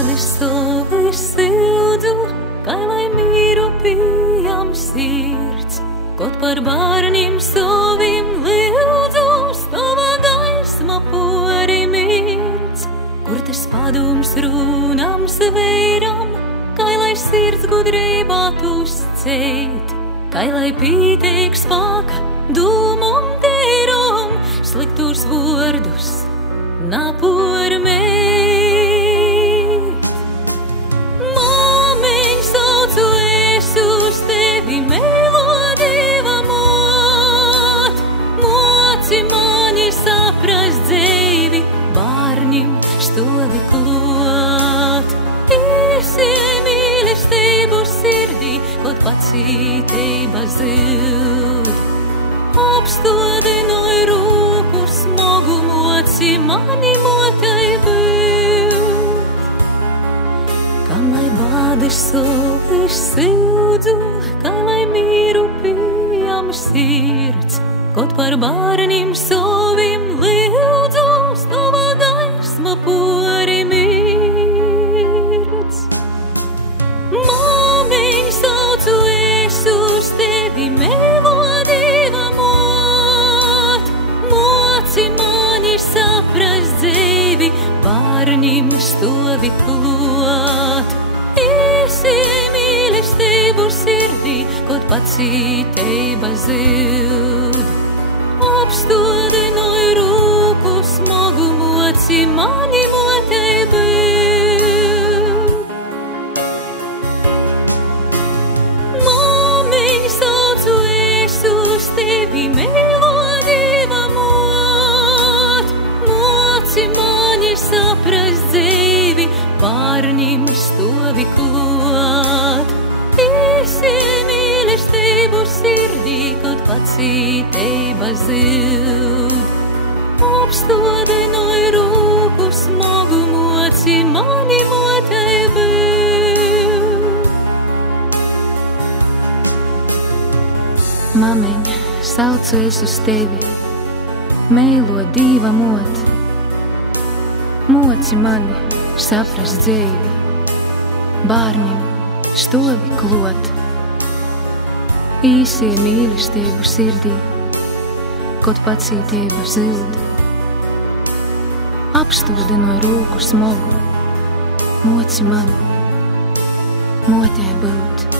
bādi savi sildu, kā lai mīru pieejam sirds. Kaut par bārnim savim lildzu, stova gaisma pori mirdz. Kur tas padoms runams veiram, kā lai sirds gudrībā uzceit, kā lai pīteik spāka dūmam tērom, sliktus vārdus napurmēt. Māmiņ, saucu es uz tevi, melodīva mot, moci mani saprast dzīvi, bārnim stovi klot. Iesim mīlestību sirdī, kaut pacītība zūd. Apstādināj rūku smagu, moci mani motai būt. Kam lai bādi savi sildu, kā lai mīru pieejam sirds. Kaut par bārnim savim lildzu, stova gaisma pori mirdz. Māmiņ, saucu es uz tevi, melodīva mot, moci mani saprast dzīvi, bārnim stovi klot. Iesim mīlestību sirdī, kaut pacītība zūd. Apstādināj rūku smagu, moci mani motai būt. Māmiņ, saucu es uz tevi, melodīva mot, moci mani saprast dzīvi, bārnim stovi klot. Iesim mīlestību sirdī, kaut pacītība zūd. Apstādināj rūku smagu, moci mani motai būt. Mamiņ, saucu es uz tevi, melodīva mot, moci mani saprast dzīvi, bārnim stovi klot. Īsie mīlestību sirdī, kaut pacītība zūd. Apstādināj rūku smagu, moci mani motai būt.